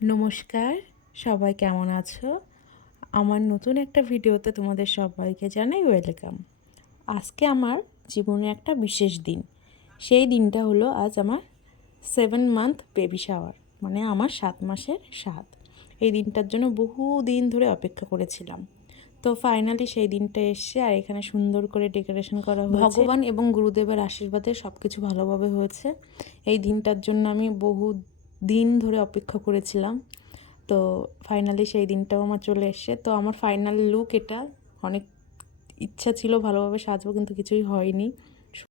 নমস্কার, সবাই কেমন আছো? আমার নতুন একটা ভিডিওতে তোমাদের সবাইকে জানাই ওয়েলকাম। আজকে আমার জীবনে একটা বিশেষ দিন। সেই দিনটা হলো আজ আমার সেভেন মান্থ বেবি শাওয়ার মানে আমার সাত মাসের সাত এই দিনটার জন্য বহু দিন ধরে অপেক্ষা করেছিলাম। তো ফাইনালি সেই দিনটা এসছে আর এখানে সুন্দর করে ডেকোরেশন করা হয়েছে। ভগবান এবং গুরুদেবের আশীর্বাদে সব কিছু ভালোভাবে হয়েছে। এই দিনটার জন্য আমি বহু দিন ধরে অপেক্ষা করেছিলাম। তো ফাইনালি সেই দিনটাও আমার চলে এসছে। তো আমার ফাইনাল লুক এটা। অনেক ইচ্ছা ছিল ভালোভাবে সাজবো, কিন্তু কিছুই হয়নি।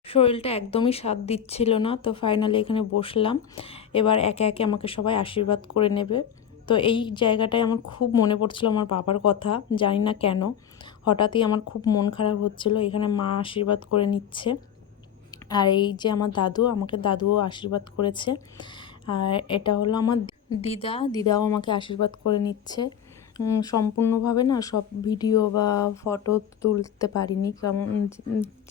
শরীরটা একদমই সাথ দিচ্ছিল না। তো ফাইনালি এখানে বসলাম। এবার একে একে আমাকে সবাই আশীর্বাদ করে নেবে। তো এই জায়গাটায় আমার খুব মনে পড়ছিল আমার বাবার কথা। জানি না কেন। হঠাৎই আমার খুব মন খারাপ হচ্ছিল। এখানে মা আশীর্বাদ করে নিচ্ছে। আর এই যে আমার দাদু, আমাকে দাদুও আশীর্বাদ করেছে। আর এটা হলো আমার দিদা। দিদাও আমাকে আশীর্বাদ করে নিচ্ছে। সম্পূর্ণভাবে না সব ভিডিও বা ফটো তুলতে পারিনি। কারণ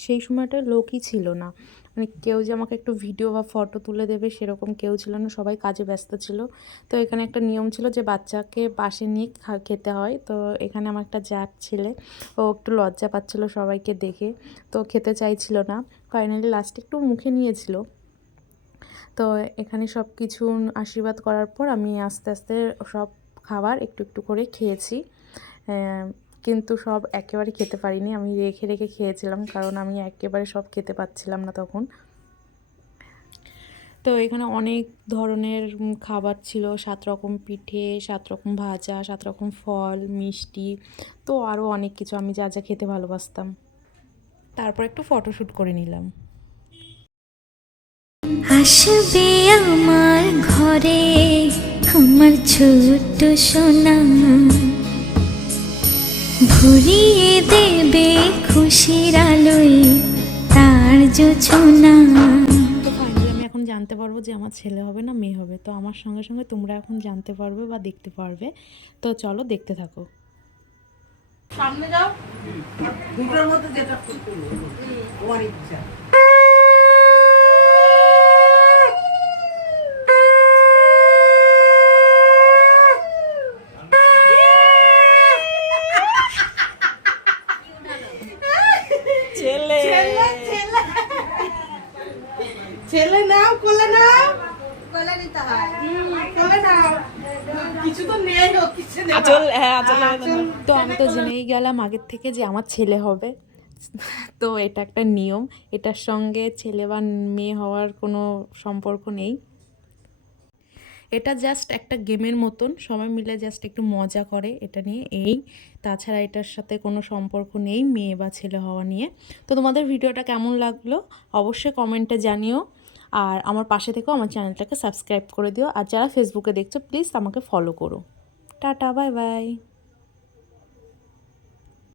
সেই সময়টা লোকই ছিল না। মানে কেউ যে আমাকে একটু ভিডিও বা ফটো তুলে দেবে সেরকম কেউ ছিল না। সবাই কাজে ব্যস্ত ছিল। তো এখানে একটা নিয়ম ছিল যে বাচ্চাকে পাশে নিয়ে খেতে হয়। তো এখানে আমার একটা জ্যাক ছেলে, ও একটু লজ্জা পাচ্ছিল সবাইকে দেখে। তো খেতে চাইছিল না। ফাইনালি লাস্টে একটু মুখে নিয়েছিল। তো এখানে সব কিছু আশীর্বাদ করার পর আমি আস্তে আস্তে সব খাবার একটু একটু করে খেয়েছি। কিন্তু সব একেবারে খেতে পারিনি। আমি রেখে রেখে খেয়েছিলাম কারণ আমি একেবারে সব খেতে পাচ্ছিলাম না তখন। তো এখানে অনেক ধরনের খাবার ছিল। সাত রকম পিঠে, সাত রকম ভাজা, সাত রকম ফল, মিষ্টি, তো আরও অনেক কিছু আমি যা যা খেতে ভালোবাসতাম। তারপর একটু ফটোশ্যুট করে নিলাম। আসবে আমার ঘরে আমার ছোট্ট সোনা। ভরিয়ে দেবে খুশির আলোয় তার যোছনা। তো ফাইনালি আমি এখন জানতে পারব যে আমার ছেলে হবে না মেয়ে হবে। তো আমার সঙ্গে সঙ্গে তোমরা এখন জানতে পারবে বা দেখতে পারবে। তো চলো দেখতে থাকো। সামনে যাও। দুটোর মধ্যে যেটা তোমার ইচ্ছা ছেলে। ছেলে নাও কোলে নাও। কোলে নিতে হয়। কোলে নাও। কিছু তো নেই ও কিছু নেই। আচল হ্যাঁ আচল তো আমি তো জেনেই গেলাম আগের থেকে যে আমার ছেলে হবে। তো এটা একটা নিয়ম। এটার সঙ্গে ছেলে বা মেয়ে হওয়ার কোনো সম্পর্ক নেই। এটা জাস্ট একটা গেমের মতন, সবাই মিলে জাস্ট একটু মজা করে এটা নিয়ে। এই, তাছাড়া এটার সাথে কোনো সম্পর্ক নেই, মেয়ে বা ছেলে হওয়া নিয়ে। তো তোমাদের ভিডিওটা কেমন লাগল অবশ্যই কমেন্টে জানিও। আর আমার পাশে থেকেও আমার চ্যানেলটাকে সাবস্ক্রাইব করে দিও। আর যারা ফেসবুকে দেখছ প্লিজ আমাকে ফলো করো। Tata bye bye